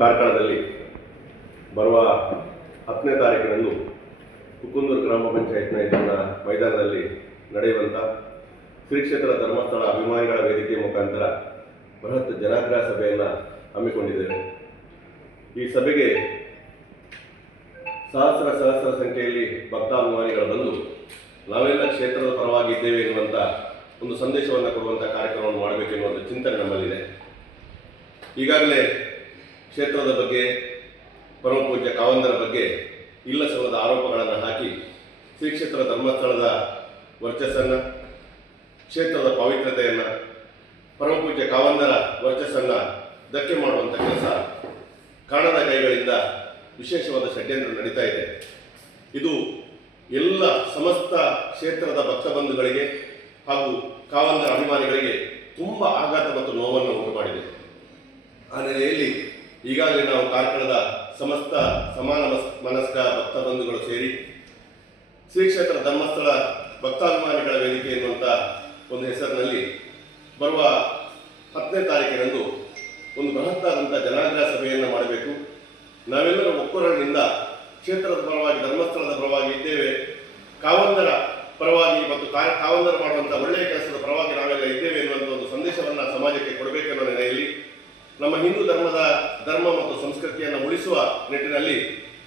ಕಾರ್ಕಳದಲ್ಲಿ ಬರುವ ಹತ್ತನೇ ತಾರೀಕಿನಂದು ಕುಕ್ಕುಂದೂರು ಗ್ರಾಮ ಪಂಚಾಯತ್ನ ಇದನ್ನ ಮೈದಾನದಲ್ಲಿ ನಡೆಯುವಂಥ ಶ್ರೀ ಕ್ಷೇತ್ರ ಧರ್ಮಸ್ಥಳ ಅಭಿಮಾನಿಗಳ ವೇದಿಕೆ ಮುಖಾಂತರ ಬೃಹತ್ ಜನಾಗ್ರಹ ಸಭೆಯನ್ನು ಹಮ್ಮಿಕೊಂಡಿದ್ದೇವೆ. ಈ ಸಭೆಗೆ ಸಹಸ್ರ ಸಹಸ್ರ ಸಂಖ್ಯೆಯಲ್ಲಿ ಭಕ್ತಾಭಿಮಾನಿಗಳು ಬಂದು ನಾವೆಲ್ಲ ಕ್ಷೇತ್ರದ ಪರವಾಗಿ ಇದ್ದೇವೆ ಎನ್ನುವಂಥ ಒಂದು ಸಂದೇಶವನ್ನು ಕೊಡುವಂಥ ಕಾರ್ಯಕ್ರಮವನ್ನು ಮಾಡಬೇಕೆನ್ನುವಂಥ ಚಿಂತನೆ ನಮ್ಮಲ್ಲಿದೆ. ಈಗಾಗಲೇ ಕ್ಷೇತ್ರದ ಬಗ್ಗೆ ಪರಮ ಪೂಜ್ಯ ಕಾವಂದರ ಬಗ್ಗೆ ಇಲ್ಲ ಆರೋಪಗಳನ್ನು ಹಾಕಿ ಶ್ರೀ ಕ್ಷೇತ್ರ ಧರ್ಮಸ್ಥಳದ ವರ್ಚಸ್ಸನ್ನು, ಕ್ಷೇತ್ರದ ಪವಿತ್ರತೆಯನ್ನು, ಪರಮಪೂಜ್ಯ ಕಾವಂದರ ವರ್ಚಸ್ಸನ್ನು ಧಕ್ಕೆ ಮಾಡುವಂಥ ಕೆಲಸ ಕಾಣದ ಕೈಗಳಿಂದ ವಿಶೇಷವಾದ ಷಡ್ಯಂತ್ರ ನಡೀತಾ ಇದೆ. ಇದು ಎಲ್ಲ ಸಮಸ್ತ ಕ್ಷೇತ್ರದ ಭಕ್ತ ಬಂಧುಗಳಿಗೆ ಹಾಗೂ ಕಾವಂದರ ಅಭಿಮಾನಿಗಳಿಗೆ ತುಂಬ ಆಘಾತ ಮತ್ತು ನೋವನ್ನು ಉಂಟು ಮಾಡಿದೆ ಆ ನೆಲೆಯಲ್ಲಿ ಈಗಾಗಲೇ ನಾವು ಕಾರ್ಕಳದ ಸಮಸ್ತ ಸಮಾನ ಮನಸ್ಕ ಭಕ್ತ ಬಂಧುಗಳು ಸೇರಿ ಶ್ರೀ ಕ್ಷೇತ್ರ ಧರ್ಮಸ್ಥಳ ಭಕ್ತಾಭಿಮಾನಿಗಳ ವೇದಿಕೆ ಎನ್ನುವಂಥ ಒಂದು ಹೆಸರಿನಲ್ಲಿ ಬರುವ ಹತ್ತನೇ ತಾರೀಕಿನಂದು ಒಂದು ಬೃಹತ್ತಾದಂಥ ಜನಾಗ್ರಹ ಸಭೆಯನ್ನು ಮಾಡಬೇಕು. ನಾವೆಲ್ಲರೂ ಒಕ್ಕೊರಳಿನಿಂದ ಕ್ಷೇತ್ರದ ಪರವಾಗಿ, ಧರ್ಮಸ್ಥಳದ ಪರವಾಗಿ ಇದ್ದೇವೆ. ಕಾವಂದರ ಪರವಾಗಿ ಮತ್ತು ಕಾವಂದರ ಮಾಡುವಂಥ ಒಳ್ಳೆಯ ಕೆಲಸದ ಪರವಾಗಿ ನಾವೆಲ್ಲ ಇದ್ದೇವೆ ಎನ್ನುವಂಥ ಒಂದು ಸಂದೇಶವನ್ನು ಸಮಾಜಕ್ಕೆ ಕೊಡಬೇಕೆನ್ನುವ ನೆಲೆಯಲ್ಲಿ ನಮ್ಮ ಹಿಂದೂ ಧರ್ಮದ ಧರ್ಮ ಮತ್ತು ಸಂಸ್ಕೃತಿಯನ್ನು ಉಳಿಸುವ ನಿಟ್ಟಿನಲ್ಲಿ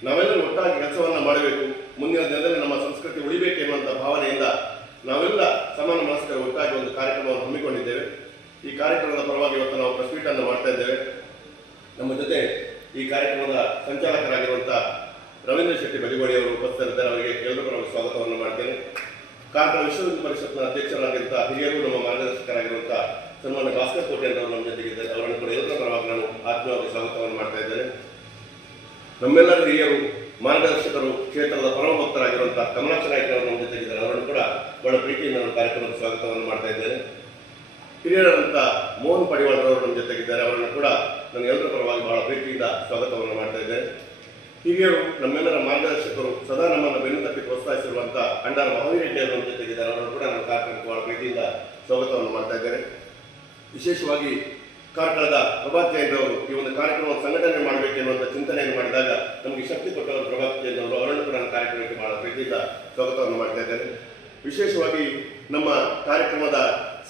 ನಾವೆಲ್ಲರೂ ಒಟ್ಟಾಗಿ ಕೆಲಸವನ್ನು ಮಾಡಬೇಕು. ಮುಂದಿನ ದಿನದಲ್ಲಿ ನಮ್ಮ ಸಂಸ್ಕೃತಿ ಉಳಿಬೇಕೆನ್ನುವಂಥ ಭಾವನೆಯಿಂದ ನಾವೆಲ್ಲ ಸಮಾನ ಮನಸ್ಕರ ಒಟ್ಟಾಗಿ ಒಂದು ಕಾರ್ಯಕ್ರಮವನ್ನು ಹಮ್ಮಿಕೊಂಡಿದ್ದೇವೆ. ಈ ಕಾರ್ಯಕ್ರಮದ ಪರವಾಗಿ ಇವತ್ತು ನಾವು ಪ್ರೆಸ್ ಮೀಟ್ ಅನ್ನು ಮಾಡ್ತಾ ಇದ್ದೇವೆ. ನಮ್ಮ ಜೊತೆ ಈ ಕಾರ್ಯಕ್ರಮದ ಸಂಚಾಲಕರಾಗಿರುವಂಥ ರವೀಂದ್ರ ಶೆಟ್ಟಿ ಬಲಿಗೋಡಿ ಅವರು ಉಪಸ್ಥಿತರಿದ್ದಾರೆ ಅವರಿಗೆ ಎಲ್ಲರೂ ನಾವು ಸ್ವಾಗತವನ್ನು ಮಾಡ್ತೇನೆ. ಕಾರ್ಕಳ ವಿಶ್ವ ಪರಿಷತ್ನ ಅಧ್ಯಕ್ಷರಾಗಿರುವಂಥ ಹಿರಿಯರು, ನಮ್ಮ ಮಾರ್ಗದರ್ಶಕರಾಗಿರುವಂಥ ಸನ್ಮಾನ ಭಾಸ್ಕರ್ ಕೋಟೆ ಅವರು ನಮ್ಮ ಜೊತೆಗಿದ್ದಾರೆ ಅವರನ್ನು ಕೂಡ ಎಲ್ಲರ ಪರವಾಗಿ ನಾನು ಆತ್ಮೀಯವಾಗಿ ಸ್ವಾಗತವನ್ನು ಮಾಡ್ತಾ ಇದ್ದೇನೆ. ನಮ್ಮೆಲ್ಲರ ಹಿರಿಯರು, ಮಾರ್ಗದರ್ಶಕರು, ಕ್ಷೇತ್ರದ ಪರಮ ಭಕ್ತರಾಗಿರುವಂತಹ ಕಮಲಾಕ್ಷ ನಾಯ್ಕ ಅವರು ನಮ್ಮ ಜೊತೆಗಿದ್ದಾರೆ ಅವರನ್ನು ಕೂಡ ಬಹಳ ಪ್ರೀತಿಯಿಂದ ನಾನು ಕಾರ್ಯಕ್ರಮದ ಸ್ವಾಗತವನ್ನು ಮಾಡ್ತಾ ಇದ್ದೇನೆ. ಹಿರಿಯರಂತ ಮೋಹನ್ ಪಡಿವಾಳರವರು ನಮ್ಮ ಜೊತೆಗಿದ್ದಾರೆ ಅವರನ್ನು ಕೂಡ ನಾನು ಎಲ್ಲರ ಪರವಾಗಿ ಬಹಳ ಪ್ರೀತಿಯಿಂದ ಸ್ವಾಗತವನ್ನು ಮಾಡ್ತಾ ಇದ್ದೇನೆ. ಹಿರಿಯರು, ನಮ್ಮೆಲ್ಲರ ಮಾರ್ಗದರ್ಶಕರು, ಸದಾ ನಮ್ಮನ್ನು ಬೆನ್ನು ತಪ್ಪಿ ಪ್ರೋತ್ಸಾಹಿಸಿರುವಂಥ ಅಂಡಾರ ಮಹಾವೀರ ರೆಡ್ಡಿ ಜೊತೆ ಜೊತೆಗಿದ್ದಾರೆ ಅವರನ್ನು ಕೂಡ ನಾನು ಕಾರ್ಯಕ್ರಮಕ್ಕೆ ಬಹಳ ಪ್ರೀತಿಯಿಂದ ಸ್ವಾಗತವನ್ನು ಮಾಡ್ತಾ ಇದ್ದೇನೆ ವಿಶೇಷವಾಗಿ ಕಾರ್ಕಳದ ಅವರು ಈ ಒಂದು ಕಾರ್ಯಕ್ರಮವನ್ನು ಸಂಘಟನೆ ಮಾಡಬೇಕು ಎನ್ನುವಂಥ ಚಿಂತನೆಯನ್ನು ಮಾಡಿದಾಗ ನಮಗೆ ಶಕ್ತಿ ಕೊಟ್ಟವರು ಪ್ರಭಾತ್ ಜೈನ್ ಅವರು, ಅವರನ್ನು ಕೂಡ ಕಾರ್ಯಕ್ರಮಕ್ಕೆ ಬಹಳ ಪ್ರೀತಿಯಿಂದ ಸ್ವಾಗತವನ್ನು ಮಾಡ್ತಾ ಇದ್ದಾರೆ ವಿಶೇಷವಾಗಿ ನಮ್ಮ ಕಾರ್ಯಕ್ರಮದ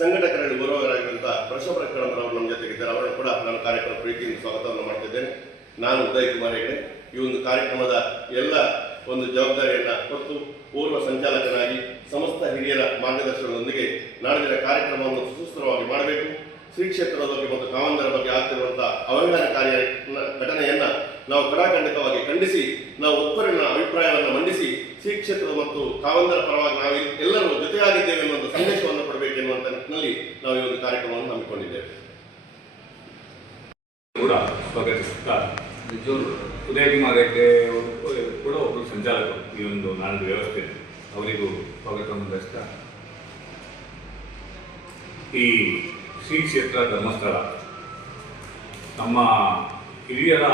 ಸಂಘಟಕರಲ್ಲಿ ಬರುವವರಾಗಿರುವಂಥ ಪ್ರಶೋಭರ ಅವರು ನಮ್ಮ ಜೊತೆಗಿದ್ದಾರೆ ಅವರನ್ನು ಕೂಡ ನಾನು ಕಾರ್ಯಕ್ರಮ ಪ್ರೀತಿಯಿಂದ ಸ್ವಾಗತವನ್ನು ಮಾಡ್ತಿದ್ದೇನೆ ನಾನು ಉದಯ್ ಕುಮಾರ್ ಹೆಗಡೆ. ಈ ಒಂದು ಕಾರ್ಯಕ್ರಮದ ಎಲ್ಲ ಒಂದು ಜವಾಬ್ದಾರಿಯನ್ನು ಕೊಟ್ಟು ಪೂರ್ವ ಸಂಚಾಲಕನಾಗಿ ಸಮಸ್ತ ಹಿರಿಯರ ಮಾರ್ಗದರ್ಶನದೊಂದಿಗೆ ನಾಡಿನ ಕಾರ್ಯಕ್ರಮವನ್ನು ಸುಸೂತ್ರವಾಗಿ ಮಾಡಬೇಕು. ಶ್ರೀ ಕ್ಷೇತ್ರದ ಬಗ್ಗೆ ಮತ್ತು ಕಾವಂದರ ಬಗ್ಗೆ ಆಗ್ತಿರುವಂತಹ ಅವಹೇಳನಕಾರಿಯ ಘಟನೆಯನ್ನ ನಾವು ಕಡಾಖಂಡಿತವಾಗಿ ಖಂಡಿಸಿ ನಾವು ಒಬ್ಬರಿನ ಅಭಿಪ್ರಾಯವನ್ನು ಮಂಡಿಸಿ ಶ್ರೀ ಕ್ಷೇತ್ರದ ಮತ್ತು ಕಾವಂದರ ಪರವಾಗಿ ನಾವು ಎಲ್ಲರೂ ಜೊತೆಯಾಗಿದ್ದೇವೆ ಎನ್ನುವಂಥ ಸಂದೇಶವನ್ನು ಕೊಡಬೇಕೆನ್ನುವಂಥ ನಿಟ್ಟಿನಲ್ಲಿ ನಾವು ಈ ಒಂದು ಕಾರ್ಯಕ್ರಮವನ್ನು ಹಮ್ಮಿಕೊಂಡಿದ್ದೇವೆ. ಕೂಡ ಸ್ವಾಗತಿಸುತ್ತಾ ಉದಯ ಕುಮಾರ್ ಹೆಗ್ಡೆ ಕೂಡ ಒಬ್ಬರು ಸಂಚಾಲಕರು ಈ ಒಂದು ನಾಡಿನ ವ್ಯವಸ್ಥೆ. ಅವರಿಗೂ ಸ್ವಾಗತವನ್ನು ಬಯಸ್ತಾ ಈ ಶ್ರೀ ಕ್ಷೇತ್ರ ಧರ್ಮಸ್ಥಳ. ನಮ್ಮ ಹಿರಿಯರ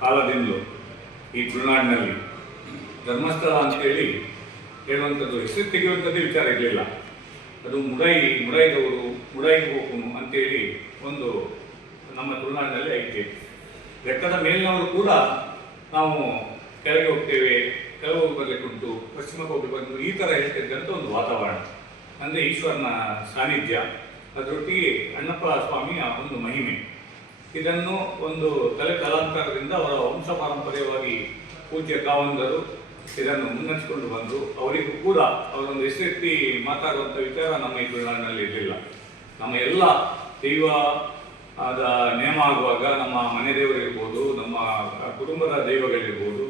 ಕಾಲದಿಂದಲೂ ಈ ತುಳುನಾಡಿನಲ್ಲಿ ಧರ್ಮಸ್ಥಳ ಅಂತೇಳಿ ಹೇಳುವಂಥದ್ದು ಹೆಸರು ತೆಗೆಯುವಂಥದ್ದು ವಿಚಾರ ಇರಲಿಲ್ಲ. ಅದು ಮುಡೈ, ಮುಡೈದವರು ಮುಡೈಗೆ ಹೋಗು ಅಂತೇಳಿ ಒಂದು ನಮ್ಮ ತುಳುನಾಡಿನಲ್ಲಿ ಐತೆ. ಬೆಟ್ಟದ ಮೇಲಿನವರು ಕೂಡ ನಾವು ಕೆಳಗೆ ಹೋಗ್ತೇವೆ ಹೋಗಿ ಬರ್ಲಿಕ್ಕೆ ಉಂಟು ಪಶ್ಚಿಮಕ್ಕೆ ಹೋಗಿ ಬಂದು ಈ ಥರ ಹೇಳ್ತಿದ್ದಂಥ ಒಂದು ವಾತಾವರಣ. ಅಂದರೆ ಈಶ್ವರನ ಸಾನ್ನಿಧ್ಯ. ಅದರೊಟ್ಟಿಗೆ ಅಣ್ಣಪ್ಪ ಸ್ವಾಮಿಯ ಒಂದು ಮಹಿಮೆ. ಇದನ್ನು ಒಂದು ತಲೆ ತಲಾಂತರದಿಂದ ಅವರ ವಂಶ ಪಾರಂಪರ್ಯವಾಗಿ ಪೂಜ್ಯ ಕಾವಂದರು ಇದನ್ನು ಮುನ್ನಡೆಸಿಕೊಂಡು ಬಂದು ಅವರಿಗೂ ಕೂಡ ಅವರೊಂದು ಹೆಸರೆತ್ತಿ ಮಾತಾಡುವಂಥ ವಿಚಾರ ನಮ್ಮ ಈ ತುಳುನಾಡಿನಲ್ಲಿ ಇರಲಿಲ್ಲ. ನಮ್ಮ ಎಲ್ಲ ದೈವ ಆದ ನೇಮ ಆಗುವಾಗ ನಮ್ಮ ಮನೆ ದೇವರಿರ್ಬೋದು ನಮ್ಮ ಕುಟುಂಬದ ದೈವಗಳಿರ್ಬೋದು,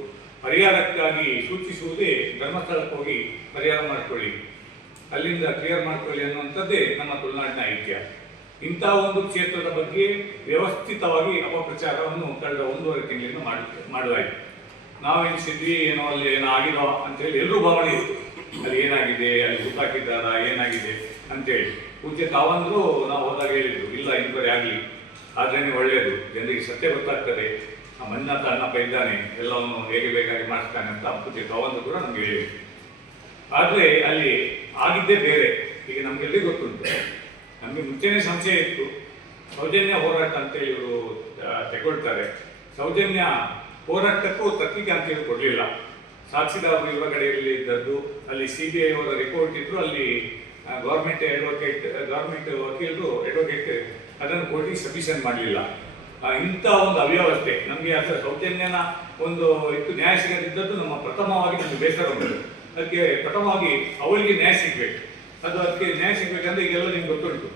ಪರಿಹಾರಕ್ಕಾಗಿ ಸೂಚಿಸುವುದೇ ಧರ್ಮಸ್ಥಳಕ್ಕೆ ಹೋಗಿ ಪರಿಹಾರ ಮಾಡಿಕೊಳ್ಳಿ. ಅಲ್ಲಿಂದ ಕ್ಲಿಯರ್ ಮಾಡ್ಕೊಳ್ಳಿ ಅನ್ನುವಂಥದ್ದೇ ನಮ್ಮ ತುಳುನಾಡಿನ ಐಕ್ಯ. ಇಂಥ ಒಂದು ಕ್ಷೇತ್ರದ ಬಗ್ಗೆ ವ್ಯವಸ್ಥಿತವಾಗಿ ಅಪಪ್ರಚಾರವನ್ನು ಕಳೆದ ಒಂದೂವರೆ ತಿಂಗಳಿಂದ ಮಾಡಿ ಮಾಡಲಾಯಿತು ನಾವೆನಿಸಿದ್ವಿ ಏನೋ ಅಲ್ಲಿ ಏನೋ ಆಗಿರೋ ಅಂತೇಳಿ ಎಲ್ಲರೂ ಭಾವನೆ ಇತ್ತು. ಅಲ್ಲಿ ಏನಾಗಿದೆ, ಅಲ್ಲಿ ಹುಟ್ಟಾಕಿದ್ದಾರಾ ಏನಾಗಿದೆ ಅಂತೇಳಿ. ಪೂಜೆ ತಾವಂದ್ರು ನಾವು ಹೋದಾಗ ಹೇಳಿದ್ರು, ಇಲ್ಲ, ಇನ್ಕ್ವೈರಿ ಆಗಲಿ. ಆದ್ರೇನೆ ಒಳ್ಳೆಯದು ಜನರಿಗೆ ಸತ್ಯ ಗೊತ್ತಾಗ್ತದೆ. ಆ ಮಂಜುನಾಥ ಅಣ್ಣಪ್ಪ ಇದ್ದಾನೆ, ಎಲ್ಲವನ್ನು ಹೇಗೆ ಬೇಕಾಗಿ ಮಾಡಿಸ್ತಾನೆ ಅಂತ ಪೂಜೆ ತಾವಂದ್ರು ಕೂಡ ನಮ್ಗೆ ಹೇಳಿದ್ರು. ಆದರೆ ಅಲ್ಲಿ ಆಗಿದ್ದೇ ಬೇರೆ. ಈಗ ನಮಗೆಲ್ಲಿ ಗೊತ್ತುಂಟು? ನಮಗೆ ಮುಂಚೆನೇ ಸಂಶಯ ಇತ್ತು. ಸೌಜನ್ಯ ಹೋರಾಟ ಅಂತ ಇವರು ತೆಗೊಳ್ತಾರೆ. ಸೌಜನ್ಯ ಹೋರಾಟಕ್ಕೂ ತಕ್ಕಿಗೆ ಅಂತ ಹೇಳಿ ಕೊಡಲಿಲ್ಲ. ಸಾಕ್ಷಿದಾರರು ಇವರ ಕಡೆಯಲ್ಲಿ ಇದ್ದದ್ದು, ಅಲ್ಲಿ ಸಿ ಬಿ ಐ ಅವರ ರಿಪೋರ್ಟ್ ಇದ್ರು, ಅಲ್ಲಿ ಗೌರ್ಮೆಂಟ್ ಅಡ್ವೊಕೇಟ್ ಗೌರ್ಮೆಂಟ್ ವಕೀಲರು ಅಡ್ವೊಕೇಟ್ ಅದನ್ನು ಕೋರ್ಟಿಗೆ ಸಬ್ಮಿಷನ್ ಮಾಡಲಿಲ್ಲ. ಇಂಥ ಒಂದು ಅವ್ಯವಸ್ಥೆ. ನಮಗೆ ಅದರ ಸೌಜನ್ಯನ ಒಂದು ಇತ್ತು ನ್ಯಾಯ ಸಿಗದಿದ್ದದ್ದು ನಮ್ಮ ಪ್ರಥಮವಾಗಿ ನಮಗೆ ಬೇಸರ ಉಂಟು. ಅದಕ್ಕೆ ಪ್ರಥಮವಾಗಿ ಅವಳಿಗೆ ನ್ಯಾಯ ಸಿಗಬೇಕು. ಅದು ಅದಕ್ಕೆ ನ್ಯಾಯ ಸಿಗಬೇಕಂದ್ರೆ ಈಗೆಲ್ಲ ನಿಮ್ಗೆ ಗೊತ್ತುಂಟು.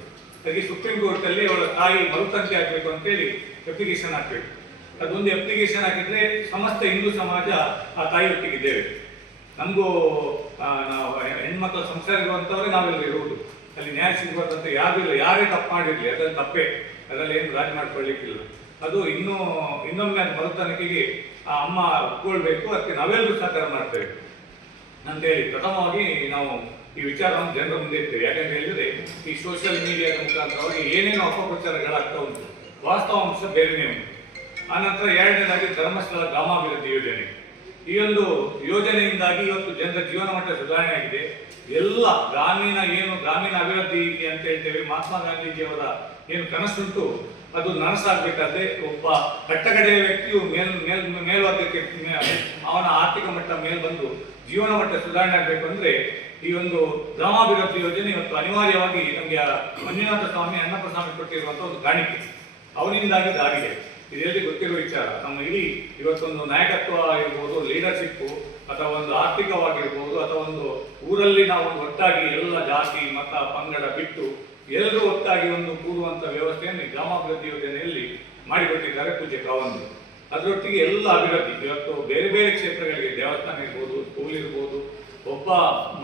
ಅದಕ್ಕೆ ಸುಪ್ರೀಂ ಕೋರ್ಟಲ್ಲಿ ಅವಳ ತಾಯಿ ಮರುತಂತೆ ಆಗಬೇಕು ಅಂತೇಳಿ ಅಪ್ಲಿಕೇಶನ್ ಹಾಕ್ಬೇಕು. ಅದೊಂದು ಅಪ್ಲಿಕೇಶನ್ ಹಾಕಿದ್ರೆ ಸಮಸ್ತ ಹಿಂದೂ ಸಮಾಜ ಆ ತಾಯಿ ಒಟ್ಟಿಗಿದ್ದೇವೆ ನಮಗೂ ನಾವು ಹೆಣ್ಮಕ್ಳ ಸಂಸಾರ ಇರುವಂಥವ್ರೆ ನಾವೆಲ್ಲ ಇರುವುದು. ಅಲ್ಲಿ ನ್ಯಾಯ ಸಿಗಬಾರ್ದಂತ ಯಾರು ಇಲ್ಲ. ಯಾರೇ ತಪ್ಪು ಮಾಡಿರ್ಲಿ ಅದರಲ್ಲಿ ತಪ್ಪೇ. ಅದರಲ್ಲಿ ಏನು ರಾಜಿ ಮಾಡ್ಕೊಳ್ಳಿಕ್ಕಿಲ್ಲ. ಅದು ಇನ್ನೂ, ಇನ್ನೊಮ್ಮೆ ಮರುತನಿಕೆಗೆ ಆ ಅಮ್ಮ ಒಪ್ಕೊಳ್ಬೇಕು. ಅದಕ್ಕೆ ನಾವೆಲ್ಲರೂ ಸಹಕಾರ ಮಾಡ್ತೇವೆ. ಅಂತೇಳಿ ಪ್ರಥಮವಾಗಿ ನಾವು ಈ ವಿಚಾರವನ್ನು ಜನರ ಮುಂದೆ ಇರ್ತೇವೆ ಯಾಕಂತ ಹೇಳಿದ್ರೆ ಈ ಸೋಷಿಯಲ್ ಮೀಡಿಯಾದ ಮುಖಾಂತರವಾಗಿ ಏನೇನು ಅಪಪ್ರಚಾರಗಳಾಗ್ತಾ ಉಂಟು. ವಾಸ್ತವಾಂಶ ಬೇರೆನೇ ಉಂಟು. ಆನಂತರ ಎರಡನೇದಾಗಿ ಧರ್ಮಸ್ಥಳ ಗ್ರಾಮಾಭಿವೃದ್ಧಿ ಯೋಜನೆ. ಈ ಒಂದು ಯೋಜನೆಯಿಂದಾಗಿ ಇವತ್ತು ಜನರ ಜೀವನ ಮಟ್ಟ ಸುಧಾರಣೆ ಆಗಿದೆ. ಎಲ್ಲ ಗ್ರಾಮೀಣ ಏನು ಗ್ರಾಮೀಣ ಅಭಿವೃದ್ಧಿ ಇದೆ ಅಂತ ಹೇಳ್ತೇವೆ. ಮಹಾತ್ಮ ಗಾಂಧೀಜಿಯವರ ಏನು ಕನಸುಂಟು, ಅದು ನನಸಾಗಬೇಕಾದ್ರೆ ಒಬ್ಬ ಕಟ್ಟಕಡೆಯ ವ್ಯಕ್ತಿಯು ಮೇಲ್ ಮೇಲ್, ಮೇಲ್ವರ್ಗಕ್ಕೆ ಅವನ ಆರ್ಥಿಕ ಮಟ್ಟ ಮೇಲ್ ಬಂದು ಜೀವನ ಮಟ್ಟ ಸುಧಾರಣೆ ಆಗಬೇಕು ಅಂದ್ರೆ ಈ ಒಂದು ಗ್ರಾಮಾಭಿವೃದ್ಧಿ ಯೋಜನೆ ಇವತ್ತು ಅನಿವಾರ್ಯವಾಗಿ ನಮಗೆ ಮಂಜುನಾಥ ಸ್ವಾಮಿ ಅಣ್ಣಪ್ಪ ಸ್ವಾಮಿ ಕೊಟ್ಟಿರುವಂತಹ ಒಂದು ಕಾಣಿಕೆ. ಅವರಿಂದಾಗಿ ಇದಾಗಿದೆ ಇದರಲ್ಲಿ ಗೊತ್ತಿರುವ ವಿಚಾರ. ನಮ್ಮ ಇಡೀ ಇವತ್ತೊಂದು ನಾಯಕತ್ವ ಇರ್ಬೋದು ಲೀಡರ್ಶಿಪ್ ಅಥವಾ ಒಂದು ಆರ್ಥಿಕವಾಗಿರ್ಬೋದು ಅಥವಾ ಒಂದು ಊರಲ್ಲಿ ನಾವು ಒಟ್ಟಾಗಿ ಎಲ್ಲ ಜಾತಿ, ಮತ, ಪಂಗಡ ಬಿಟ್ಟು ಎಲ್ಲರೂ ಒಟ್ಟಾಗಿ ಒಂದು ಕೂರುವಂತ ವ್ಯವಸ್ಥೆಯನ್ನು ಗ್ರಾಮಾಭಿವೃದ್ಧಿ ಯೋಜನೆಯಲ್ಲಿ ಮಾಡಿಕೊಟ್ಟಿದ್ದಾರೆ ಪೂಜೆ ಕಾವಂದು ಅದರೊಟ್ಟಿಗೆ ಎಲ್ಲ ಅಭಿವೃದ್ಧಿ. ಇವತ್ತು ಬೇರೆ ಬೇರೆ ಕ್ಷೇತ್ರಗಳಿಗೆ ದೇವಸ್ಥಾನ ಇರ್ಬೋದು ಸ್ಕೂಲ್ ಇರ್ಬೋದು, ಒಬ್ಬ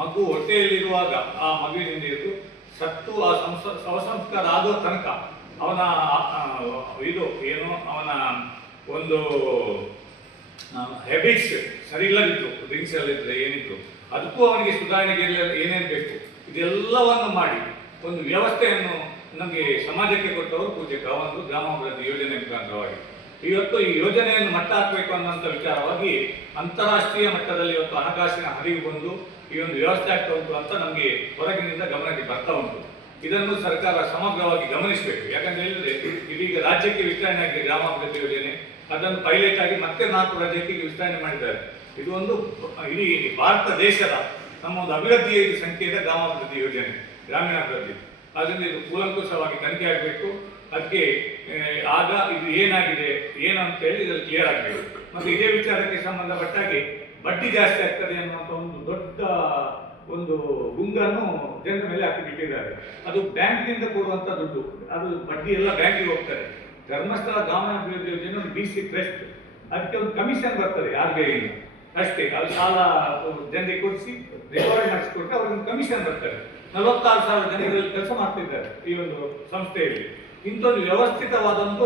ಮಗು ಹೊಟ್ಟೆಯಲ್ಲಿರುವಾಗ ಆ ಮಗುವಿನಿಂದ ಇದ್ದು ಸತ್ತು ಆ ಸಂಸ ಸಂಸ್ಕಾರ ಆಗುವ ತನಕ ಅವನ ಇದು ಏನು, ಅವನ ಒಂದು ಹ್ಯಾಬಿಟ್ಸ್ ಸರಿ ಇಲ್ಲದಿತ್ತು ಡ್ರಿಂಕ್ಸ್ ಎಲ್ಲಿದ್ರೆ ಏನಿತ್ತು ಅದಕ್ಕೂ ಅವನಿಗೆ ಸುಧಾರಣೆಗೆ ಏನೇನು ಬೇಕು, ಇದೆಲ್ಲವನ್ನು ಮಾಡಿ ಒಂದು ವ್ಯವಸ್ಥೆಯನ್ನು ನಮಗೆ ಸಮಾಜಕ್ಕೆ ಕೊಟ್ಟವರು ಪೂಜ್ಯ ಕಾವಂದು ಗ್ರಾಮಾಭಿವೃದ್ಧಿ ಯೋಜನೆ ಮುಖಾಂತರವಾಗಿ. ಇವತ್ತು ಈ ಯೋಜನೆಯನ್ನು ಮಟ್ಟ ಹಾಕಬೇಕು ಅನ್ನುವಂಥ ವಿಚಾರವಾಗಿ ಅಂತಾರಾಷ್ಟ್ರೀಯ ಮಟ್ಟದಲ್ಲಿ ಇವತ್ತು ಹಣಕಾಸಿನ ಹರಿವು ಬಂದು ಈ ಒಂದು ವ್ಯವಸ್ಥೆ ಆಗ್ತಾ ಉಂಟು ಅಂತ ನಮಗೆ ಹೊರಗಿನಿಂದ ಗಮನಕ್ಕೆ ಬರ್ತಾ ಉಂಟು. ಇದನ್ನು ಸರ್ಕಾರ ಸಮಗ್ರವಾಗಿ ಗಮನಿಸಬೇಕು. ಯಾಕಂತ ಹೇಳಿದ್ರೆ ಇದೀಗ ರಾಜ್ಯಕ್ಕೆ ವಿಸ್ತರಣೆ ಆಗಿದೆ ಗ್ರಾಮಾಭಿವೃದ್ಧಿ ಯೋಜನೆ. ಅದನ್ನು ಪೈಲಟ್ ಆಗಿ ಮತ್ತೆ ನಾಲ್ಕು ರಾಜ್ಯಕ್ಕೆ ವಿಸ್ತರಣೆ ಮಾಡಿದ್ದಾರೆ. ಇದು ಒಂದು ಇಡೀ ಭಾರತ ದೇಶದ ನಮ್ಮ ಒಂದು ಅಭಿವೃದ್ಧಿಯ ಸಂಕೇತ ಗ್ರಾಮಾಭಿವೃದ್ಧಿ ಯೋಜನೆ, ಗ್ರಾಮೀಣಾಭಿವೃದ್ಧಿ. ಅದರಿಂದ ಇದು ಕೂಲಂಕುಷವಾಗಿ ತನಿಖೆ ಆಗಬೇಕು. ಅದಕ್ಕೆ ಆಗ ಇದು ಏನಾಗಿದೆ ಏನು ಅಂತ ಹೇಳಿ ಇದ್ರಲ್ಲಿ ಕ್ಲಿಯರ್ ಆಗಬೇಕು. ಮತ್ತೆ ಇದೇ ವಿಚಾರಕ್ಕೆ ಸಂಬಂಧಪಟ್ಟ ಹಾಗೆ ಬಡ್ಡಿ ಜಾಸ್ತಿ ಆಗ್ತದೆ ಅನ್ನುವಂಥ ಒಂದು ದೊಡ್ಡ ಒಂದು ಗುಂಗನ್ನು ಜನರ ಮೇಲೆ ಹಾಕಿ ಬಿಟ್ಟಿದ್ದಾರೆ. ಅದು ಬ್ಯಾಂಕ್ನಿಂದ ಕೊಡುವಂಥ ದುಡ್ಡು. ಅದು ಬಡ್ಡಿ ಎಲ್ಲ ಬ್ಯಾಂಕಿಗೆ ಹೋಗ್ತಾರೆ ಧರ್ಮಸ್ಥಳ ಗ್ರಾಮಾಭಿವೃದ್ಧಿ ಯೋಜನೆ ಒಂದು ಬಿ ಸಿ ಟ್ರಸ್ಟ್ ಅದಕ್ಕೆ ಒಂದು ಕಮಿಷನ್ ಬರ್ತದೆ ಆರ್ ಬಿ ಐನ ಅಷ್ಟೇ, ಅದು ಸಾಲ ಜನರಿಗೆ ಕೊಡಿಸಿ, ರಿಕವರಿ ಮಾಡಿಸ್ಕೊಟ್ಟು ಅವ್ರಿಗೆ ಕಮಿಷನ್ ಬರ್ತಾರೆ ನಲವತ್ತಾರು ಸಾವಿರ ಜನರಲ್ಲಿ ಕೆಲಸ ಮಾಡ್ತಿದ್ದಾರೆ ಈ ಒಂದು ಸಂಸ್ಥೆಯಲ್ಲಿ. ಇಂಥದ್ದು ವ್ಯವಸ್ಥಿತವಾದಂತ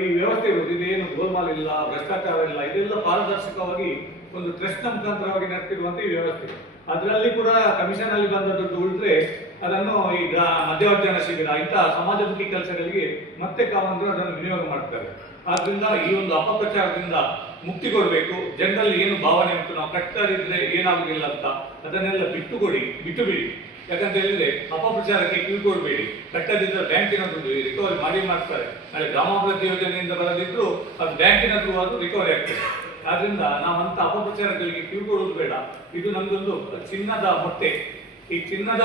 ಈ ವ್ಯವಸ್ಥೆ ಇರುವುದು ಇದೇನು ಗೋಲ್ಮಾಲ್ ಇಲ್ಲ, ಭ್ರಷ್ಟಾಚಾರ ಇಲ್ಲ, ಇದೆಲ್ಲ ಪಾರದರ್ಶಕವಾಗಿ ಒಂದು ಟ್ರಸ್ಟ್ ಮುಖಾಂತರವಾಗಿ ನಡೆಸಿರುವಂಥ ಈ ವ್ಯವಸ್ಥೆ. ಅದರಲ್ಲಿ ಕೂಡ ಕಮಿಷನ್ ಅಲ್ಲಿ ಬಂದ ದುಡ್ಡು ಉಳಿದ್ರೆ ಅದನ್ನು ಈ ಮಧ್ಯವರ್ಜನ ಶಿಬಿರ ಇಂತಹ ಸಮಾಜಮುಖಿ ಕೆಲಸಗಳಿಗೆ ಮತ್ತೆ ಕಾವಂದ್ರು ಅದನ್ನು ವಿನಿಯೋಗ ಮಾಡ್ತಾರೆ. ಆದ್ರಿಂದ ಈ ಒಂದು ಅಪಪ್ರಚಾರದಿಂದ ಮುಕ್ತಿ ಕೊಡಬೇಕು. ಜನರಲ್ಲಿ ಏನು ಭಾವನೆ ಉಂಟು, ನಾವು ಕಟ್ತಾರಿದ್ರೆ ಏನಾಗುದಿಲ್ಲ ಅಂತ ಅದನ್ನೆಲ್ಲ ಬಿಟ್ಟು ಕೊಡಿ ಬಿಟ್ಟು ಬಿಡಿ. ಯಾಕಂತ ಹೇಳಿದ್ರೆ ಅಪಪ್ರಚಾರಕ್ಕೆ ಕಿವಿಕೊಡ್ಬೇಡಿ ಕಟ್ಟದಿದ್ರೆ ಬ್ಯಾಂಕಿನ ರಿಕವರಿ ಮಾಡಿ ಮಾಡ್ತಾರೆ. ಅಲ್ಲಿ ಗ್ರಾಮಾಭಿವೃದ್ಧಿ ಯೋಜನೆಯಿಂದ ಬರದಿದ್ರು ಅದು ಬ್ಯಾಂಕಿನ ಥ್ರೂ ಅದು ರಿಕವರಿ ಆಗ್ತದೆ. ಆದ್ರಿಂದ ನಾವಂತ ಅಪಪ್ರಚಾರಗಳಿಗೆ ಕಿವಿಕೊಡುವುದು ಬೇಡ. ಇದು ನಮ್ದೊಂದು ಚಿನ್ನದ ಮೊಟ್ಟೆ. ಈ ಚಿನ್ನದ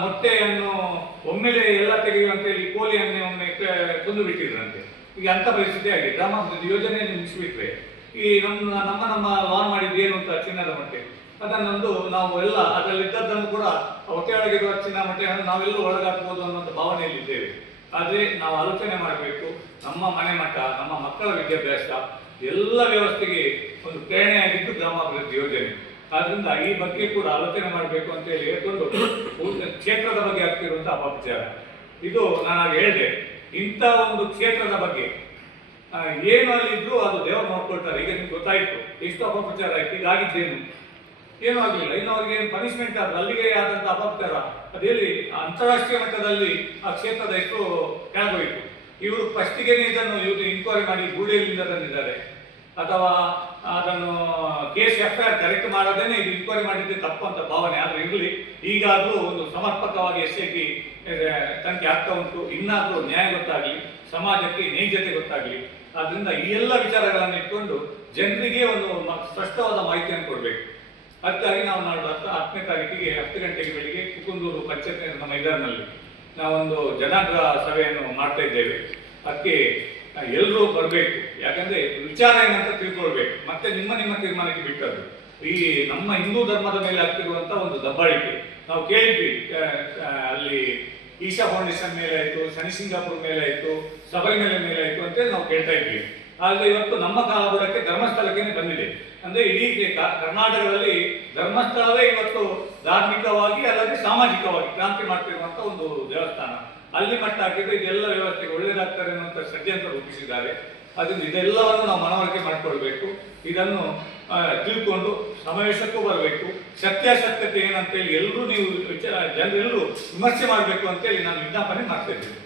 ಮೊಟ್ಟೆಯನ್ನು ಒಮ್ಮೆಲೆ ಎಲ್ಲ ತೆಗೆಯುವಂತೇಳಿ ಕೋಲಿಯನ್ನೇ ಒಮ್ಮೆ ಕೊಂದು ಬಿಟ್ಟಿದ್ರಂತೆ. ಈಗ ಅಂತ ಪರಿಸ್ಥಿತಿ ಆಗಿದೆ. ಗ್ರಾಮಾಭಿವೃದ್ಧಿ ಯೋಜನೆಯನ್ನು ಮುಗಿಸಿಬಿಟ್ರೆ ಈ ನಮ್ಮ ನಮ್ಮ ನಮ್ಮ ಲಾನ್ ಮಾಡಿದ್ದು ಏನು ಅಂತ ಚಿನ್ನದ ಮೊಟ್ಟೆ? ಅದನ್ನೊಂದು ನಾವು ಎಲ್ಲ ಅದರಲ್ಲಿದ್ದದ್ದನ್ನು ಕೂಡ ಹೊಟ್ಟೆಯೊಳಗಿರುವ ಚಿನ್ನ ಮೊಟ್ಟೆಯನ್ನು ನಾವೆಲ್ಲ ಒಳಗಾಕ್ಬೋದು ಅನ್ನೋಂಥ ಭಾವನೆಯಲ್ಲಿದ್ದೇವೆ ಆದರೆ ನಾವು ಆಲೋಚನೆ ಮಾಡಬೇಕು, ನಮ್ಮ ಮನೆ ಮಠ, ನಮ್ಮ ಮಕ್ಕಳ ವಿದ್ಯಾಭ್ಯಾಸ, ಎಲ್ಲ ವ್ಯವಸ್ಥೆಗೆ ಒಂದು ಪ್ರೇರಣೆಯಾಗಿದ್ದು ಗ್ರಾಮಾಭಿವೃದ್ಧಿ ಯೋಜನೆ. ಆದ್ರಿಂದ ಈ ಬಗ್ಗೆ ಕೂಡ ಆಲೋಚನೆ ಮಾಡಬೇಕು ಅಂತ ಹೇಳಿ ಹೇಳ್ಕೊಂಡು ಕ್ಷೇತ್ರದ ಬಗ್ಗೆ ಆಗ್ತಿರುವಂತಹ ಅಪಚಾರ ಇದು ನಾನು ಹೇಳಿದೆ, ಇಂಥ ಒಂದು ಕ್ಷೇತ್ರದ ಬಗ್ಗೆ ಏನು ಅಲ್ಲಿದ್ರು ಅದು ದೇವರು ನೋಡ್ಕೊಳ್ತಾರೆ. ಈಗ ನಿಮ್ಗೆ ಗೊತ್ತಾಯ್ತು, ಎಷ್ಟು ಅಪಪ್ರಚಾರ ಆಯ್ತು, ಈಗ ಆಗಿದ್ದೇನು. ಏನೂ ಆಗಲಿಲ್ಲ ಇನ್ನು ಅವ್ರಿಗೆ ಪನಿಷ್ಮೆಂಟ್ ಅಲ್ಲಿಗೆ ಆದಂತ ಅಪಪ್ತರ ಅದೇಳಿ ಅಂತಾರಾಷ್ಟ್ರೀಯ ಮಟ್ಟದಲ್ಲಿ ಆ ಕ್ಷೇತ್ರದ ಎಷ್ಟು ಕೆಳಗೋಯಿತು. ಇವರು ಫಸ್ಟಿಗೆ ಇದನ್ನು ಇವರು ಇನ್ಕ್ವೈರಿ ಮಾಡಿ ಗೂಳಿಯಲ್ಲಿಂದ ತಂದಿದ್ದಾರೆ. ಅಥವಾ ಅದನ್ನು case F I R correct ಮಾಡೋದೇನೆ ಇದು ಇನ್ಕ್ವೈರಿ ಮಾಡಿದ್ದೆ ತಪ್ಪು ಅಂತ ಭಾವನೆ. ಆದ್ರೆ ಇರಲಿ, ಈಗಾದರೂ ಒಂದು ಸಮರ್ಪಕವಾಗಿ ಎಸ್ ಐ ಟಿ ತನಿಖೆ ಆಗ್ತಾ ಉಂಟು. ಇನ್ನಾದರೂ ನ್ಯಾಯ ಗೊತ್ತಾಗಲಿ, ಸಮಾಜಕ್ಕೆ ನೈಜತೆ ಗೊತ್ತಾಗ್ಲಿ. ಆದ್ದರಿಂದ ಈ ಎಲ್ಲ ವಿಚಾರಗಳನ್ನು ಇಟ್ಕೊಂಡು ಜನರಿಗೆ ಒಂದು ಸ್ಪಷ್ಟವಾದ ಮಾಹಿತಿಯನ್ನು ಕೊಡಬೇಕು. ಅದಕ್ಕಾಗಿ ನಾವು ನಾಳೆ ಹತ್ತು ಹತ್ತನೇ ತಾರೀಕಿಗೆ ಹತ್ತು ಗಂಟೆಗೆ ಬೆಳಿಗ್ಗೆ ಕುಕುಂದೂರು ಪಂಚಾಯತ್ ನಮ್ಮ ಇದರಲ್ಲಿ ನಾವೊಂದು ಜನಾಗ್ರಹ ಸಭೆಯನ್ನು ಮಾಡ್ತಾ ಇದ್ದೇವೆ. ಅದಕ್ಕೆ ಎಲ್ಲರೂ ಬರಬೇಕು. ಯಾಕಂದ್ರೆ ವಿಚಾರ ಏನಂತ ತಿಳ್ಕೊಳ್ಬೇಕು. ಮತ್ತೆ ನಿಮ್ಮ ನಿಮ್ಮ ತೀರ್ಮಾನಕ್ಕೆ ಬಿಟ್ಟದ್ದು. ಈ ನಮ್ಮ ಹಿಂದೂ ಧರ್ಮದ ಮೇಲೆ ಆಗ್ತಿರುವಂಥ ಒಂದು ದಬ್ಬಾಳಿಕೆ. ನಾವು ಕೇಳಿದ್ವಿ ಅಲ್ಲಿ ಈಶಾ ಫೌಂಡೇಶನ್ ಮೇಲೆ ಆಯಿತು, ಶನಿ ಸಿಂಗಾಪುರ ಮೇಲೆ ಆಯಿತು, ಸಭೆ ಮೇಲೆ ಮೇಲೆ ಆಯ್ತು ಅಂತೇಳಿ ನಾವು ಕೇಳ್ತಾ ಇದ್ವಿ. ಆದ್ರೆ ಇವತ್ತು ನಮ್ಮ ಕಾಲಪುರಕ್ಕೆ ಧರ್ಮಸ್ಥಳಕ್ಕೆ ಬಂದಿದೆ. ಅಂದ್ರೆ ಇಡೀ ಕರ್ನಾಟಕದಲ್ಲಿ ಧರ್ಮಸ್ಥಳವೇ ಇವತ್ತು ಧಾರ್ಮಿಕವಾಗಿ ಅಲ್ಲದೆ ಸಾಮಾಜಿಕವಾಗಿ ಕ್ರಾಂತಿ ಮಾಡ್ತಿರುವಂಥ ಒಂದು ದೇವಸ್ಥಾನ. ಅಲ್ಲಿ ಮಟ್ಟ ಹಾಕಿದ್ರೆ ಇದೆಲ್ಲ ವ್ಯವಸ್ಥೆಗೆ ಒಳ್ಳೇದಾಗ್ತಾರೆ ಅನ್ನುವಂಥ ಷಡ್ಯಂತ್ರ ರೂಪಿಸಿದ್ದಾರೆ. ಅದರಿಂದ ಇದೆಲ್ಲವನ್ನು ನಾವು ಮನವರಿಕೆ ಮಾಡಿಕೊಳ್ಬೇಕು. ಇದನ್ನು ತಿಳ್ಕೊಂಡು ಸಮಾವೇಶಕ್ಕೂ ಬರಬೇಕು. ಸತ್ಯಾಸತ್ಯತೆ ಏನಂತೇಳಿ ಎಲ್ಲರೂ ನೀವು ವಿಚಾರ ಜನರೆಲ್ಲರೂ ವಿಮರ್ಶೆ ಮಾಡಬೇಕು ಅಂತೇಳಿ ನಾನು ವಿಜ್ಞಾಪನೆ ಮಾಡ್ತಾ ಇದ್ದೇನೆ.